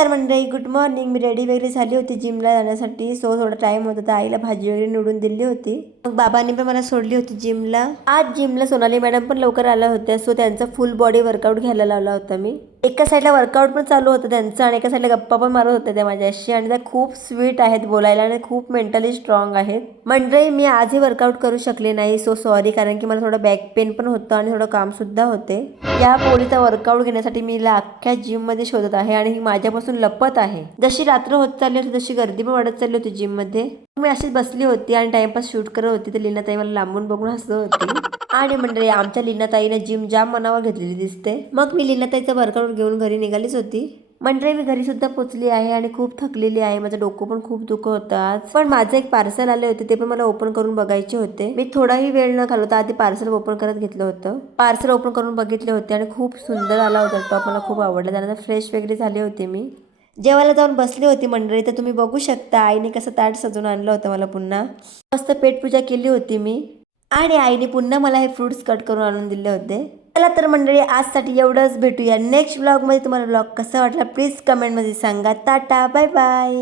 तर मंडळी good morning. मी ready वगैरे झाली होती जिमला जाण्यासाठी. सो थोडा टाइम होता तर आईला भाजी वगैरे निवडून दिली होती. मग बाबांनी पण मला सोडली होती जिमला. आज जिमला सोनाली मॅडम पण लवकर आल्या होत्या. सो त्यांचा फुल बॉडी वर्कआउट घ्यायला लावला होता मी. एका साईडला वर्कआउट पण चालू होतं त्यांचं आणि एका साईडला गप्पा पण मारत होत्या त्या माझ्याशी. आणि त्या खूप स्वीट आहेत बोलायला आणि खूप मेंटली स्ट्रॉंग आहेत. मंडळी मी आजही वर्कआउट करू शकले नाही. सो सॉरी, कारण की मला थोडं बॅक पेन पण होतं आणि थोडं काम सुद्धा होते. या पोरीचा वर्कआउट घेण्यासाठी मी हिला अख्ख्या जिम मध्ये शोधत आहे आणि ही माझ्यापासून लपत आहे. जशी रात्र होत चालली होती तशी गर्दी पण वाढत चालली होती जिम मध्ये. मी अशीच बसली होती आणि टाइमपास शूट करत होती तर लीनाताई मला लांबून बघून हसत होती. आणि मंडळी आमच्या लीनाताईने जिम जाम मनावर घेतलेली दिसते. मग मी लीनाताईचा वर्कआउट घेऊन घरी निघालीच होती. मंडळी मी घरी सुद्धा पोचली आहे आणि खूप थकलेली आहे. माझं डोकं पण खूप दुखत होतं आज. पण माझं एक पार्सल आले होते ते पण मला ओपन करून बघायचे होते. मी थोडाही वेळ न घालवता आधी पार्सल ओपन करत घेतलं होतं. पार्सल ओपन करून बघितले होते आणि खूप सुंदर आला होता टॉप. मला खूप आवडला. त्यानंतर फ्रेश वगैरे झाले होते. मी जेवायला जाऊन बसली होती मंडळी. तर तुम्ही बघू शकता आईने कसं ताट सजून आणलं होतं मला. पुन्हा मस्त पेटपूजा केली होती मी. आणि आईने पुन्हा मला हे फ्रुट्स कट करून आणून दिले होते. चला तर मंडळी आजसाठी एवढंच. भेटूया नेक्स्ट व्लॉग मध्ये. तुम्हाला व्लॉग कसा वाटला प्लीज कमेंट मध्ये सांगा. Tata bye bye.